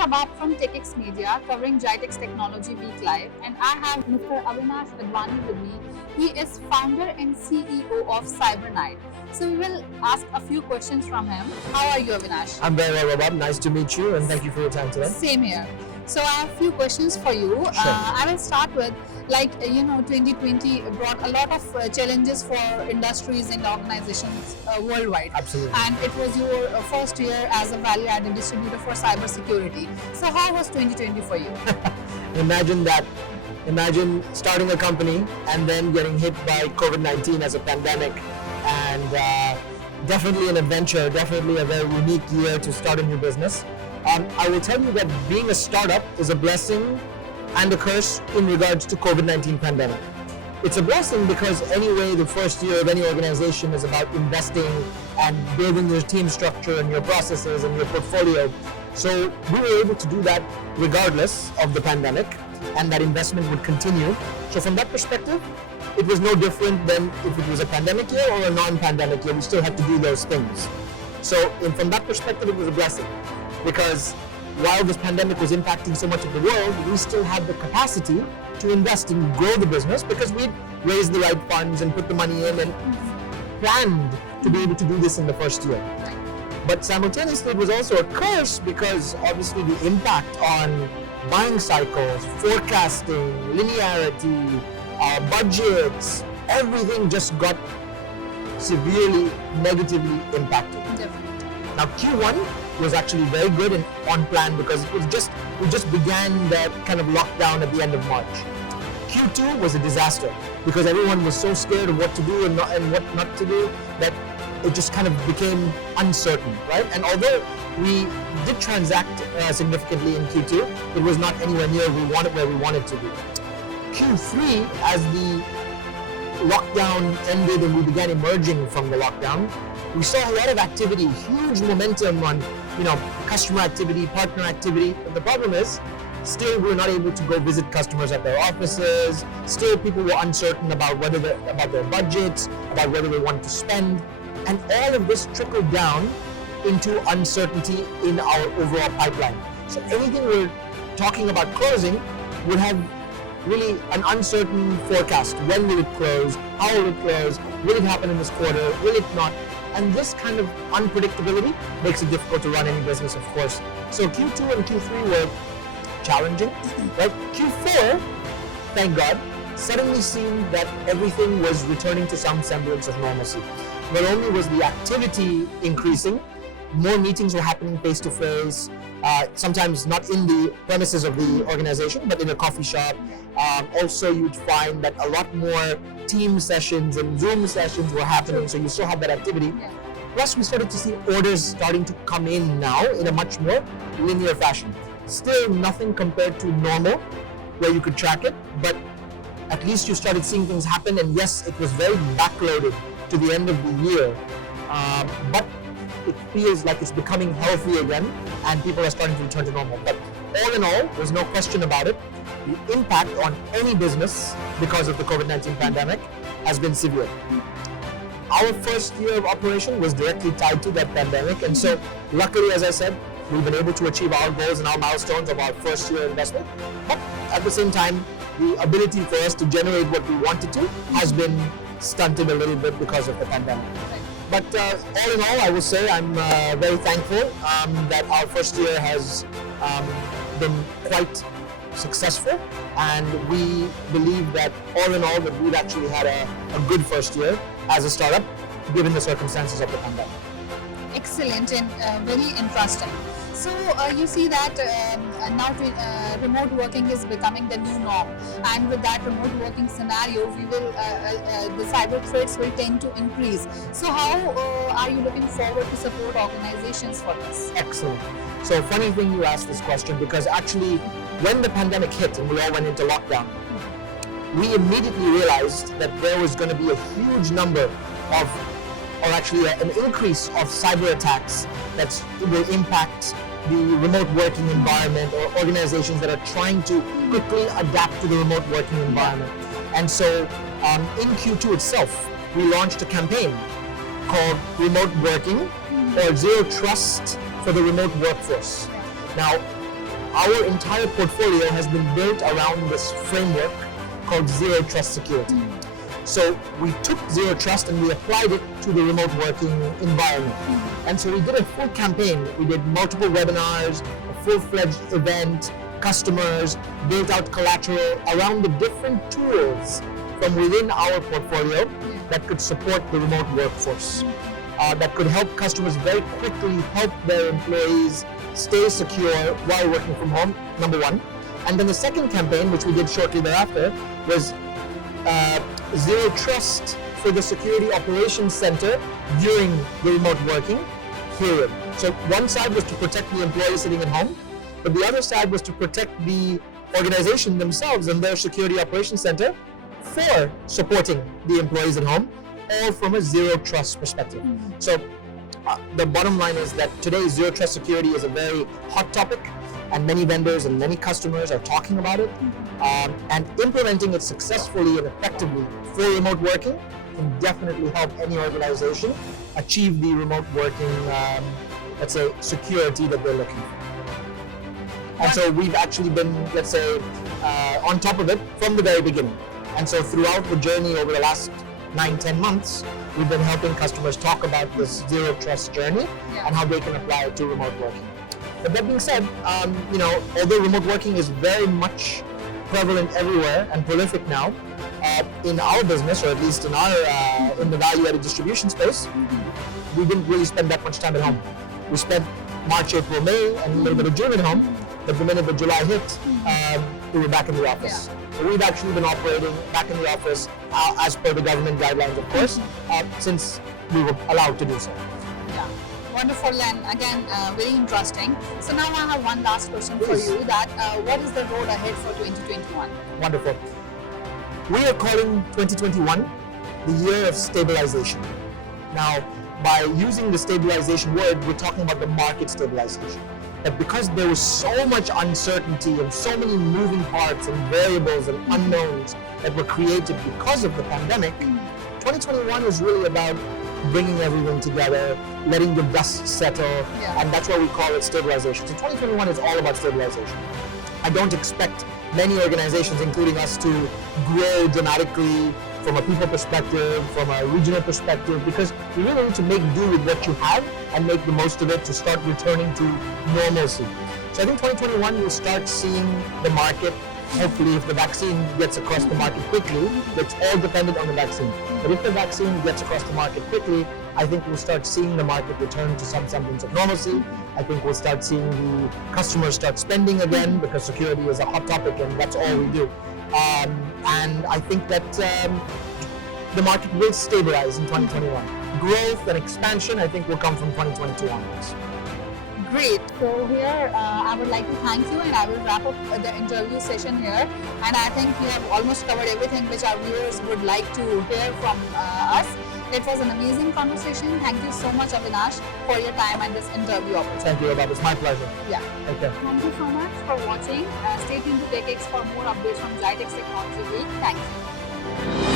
Rabab from TECHx Media covering Gitex Technology Week Live, and I have Mr. Avinash Advani with me. He is founder and CEO of CyberKnight. So we will ask a few questions from him. How are you, Avinash? I'm very well, Rabab. Nice to meet you, and thank you for your time today. Same here. So I have a few questions for you. Sure. I will start with, 2020 brought a lot of challenges for industries and organizations worldwide. Absolutely. And it was your first year as a value-added distributor for cybersecurity. So how was 2020 for you? Imagine that. Imagine starting a company and then getting hit by COVID-19 as a pandemic, and definitely an adventure, definitely a very unique year to start a new business. I will tell you that being a startup is a blessing and a curse in regards to COVID-19 pandemic. It's a blessing because anyway, the first year of any organization is about investing and building your team structure and your processes and your portfolio. So we were able to do that regardless of the pandemic, and that investment would continue. So from that perspective, it was no different than if it was a pandemic year or a non-pandemic year. We still had to do those things. So from that perspective, it was a blessing, because while this pandemic was impacting so much of the world, we still had the capacity to invest and grow the business because we'd raised the right funds and put the money in and planned to be able to do this in the first year. But simultaneously, it was also a curse because obviously the impact on buying cycles, forecasting, linearity, budgets, everything just got severely negatively impacted. Definitely. Now Q1 was actually very good and on plan because we just began that kind of lockdown at the end of March. Q2 was a disaster because everyone was so scared of what to do and what not to do that it just kind of became uncertain, right? And although we did transact significantly in Q2, it was not anywhere near where we wanted to be. Q3, as the lockdown ended and we began emerging from the lockdown, we saw a lot of activity, huge momentum on customer activity, partner activity. But the problem is, still we're not able to go visit customers at their offices. Still people were uncertain about about their budgets, about whether they wanted to spend. And all of this trickled down into uncertainty in our overall pipeline. So anything we're talking about closing would have really an uncertain forecast. When will it close? How will it close? Will it happen in this quarter? Will it not? And this kind of unpredictability makes it difficult to run any business, of course. So Q2 and Q3 were challenging, right? Q4, thank God, suddenly seemed that everything was returning to some semblance of normalcy. Not only was the activity increasing, more meetings were happening face to face, sometimes not in the premises of the organization, but in a coffee shop. Also, you'd find that a lot more team sessions and Zoom sessions were happening, so you still had that activity. Yeah. Plus, we started to see orders starting to come in now in a much more linear fashion. Still nothing compared to normal, where you could track it, but at least you started seeing things happen. And yes, it was very backloaded to the end of the year, but it feels like it's becoming healthy again and people are starting to return to normal. But all in all, there's no question about it, the impact on any business because of the COVID-19 pandemic has been severe. Our first year of operation was directly tied to that pandemic, and so luckily, as I said, we've been able to achieve our goals and our milestones of our first year investment. But at the same time, the ability for us to generate what we wanted to has been stunted a little bit because of the pandemic. But all in all, I will say I'm very thankful that our first year has been quite successful, and we believe that all in all that we've actually had a good first year as a startup, given the circumstances of the pandemic. Excellent and very interesting. So you see that now remote working is becoming the new norm, and with that remote working scenario, the cyber threats will tend to increase. So how are you looking forward to support organizations for this? Excellent. So funny thing you asked this question, because actually when the pandemic hit and we all went into lockdown, we immediately realized that there was going to be a huge number of, or actually an increase of cyber attacks that will impact the remote working environment, or organizations that are trying to quickly adapt to the remote working environment. And so in Q2 itself, we launched a campaign called Remote Working, or Zero Trust for the Remote Workforce. Now, our entire portfolio has been built around this framework called Zero Trust Security. So we took Zero Trust and we applied it to the remote working environment. And so we did a full campaign. We did multiple webinars, a full-fledged event, customers, built out collateral around the different tools from within our portfolio that could support the remote workforce. That could help customers very quickly help their employees stay secure while working from home, number one. And then the second campaign, which we did shortly thereafter, was Zero Trust for the Security Operations Center during the remote working period. So one side was to protect the employees sitting at home, but the other side was to protect the organization themselves and their security operations center for supporting the employees at home, all from a zero trust perspective. So the bottom line is that today Zero Trust Security is a very hot topic, and many vendors and many customers are talking about it, and implementing it successfully and effectively for remote working can definitely help any organization achieve the remote working, let's say, security that they're looking for. And so we've actually been, let's say, on top of it from the very beginning. And so throughout the journey over the last 9-10 months, we've been helping customers talk about this zero trust journey and how they can apply it to remote working. But that being said, although remote working is very much prevalent everywhere and prolific now, in our business, or at least in our in the value-added distribution space, we didn't really spend that much time at home. We spent March, April, May, and a little bit of June at home. But the minute that July hit, we were back in the office. So we've actually been operating back in the office as per the government guidelines, of course, since we were allowed to do so. Yeah, wonderful, and again, very interesting. So now I have one last question for you, that what is the road ahead for 2021? Wonderful. We are calling 2021 the year of stabilization. Now, by using the stabilization word, we're talking about the market stabilization. That because there was so much uncertainty and so many moving parts and variables and unknowns that were created because of the pandemic, 2021 is really about bringing everything together, letting the dust settle, and that's why we call it stabilization. So 2021 is all about stabilization. I don't expect many organizations, including us, to grow dramatically from a people perspective, from a regional perspective, because you really need to make do with what you have and make the most of it to start returning to normalcy. So I think 2021 you'll start seeing the market, hopefully if the vaccine gets across the market quickly. It's all dependent on the vaccine. But if the vaccine gets across the market quickly, I think we'll start seeing the market return to some semblance of normalcy. I think we'll start seeing the customers start spending again, because security is a hot topic and that's all we do. And I think that the market will stabilize in 2021. Growth and expansion, I think, will come from 2022 onwards. Great. So here, I would like to thank you, and I will wrap up the interview session here. And I think we have almost covered everything which our viewers would like to hear from us. It was an amazing conversation. Thank you so much, Avinash, for your time and this interview opportunity. Thank you, Rabab. It's my pleasure. Yeah. Okay. Thank you so much for watching. Stay tuned to TECHx for more updates from Gitex Technology Week. Thank you.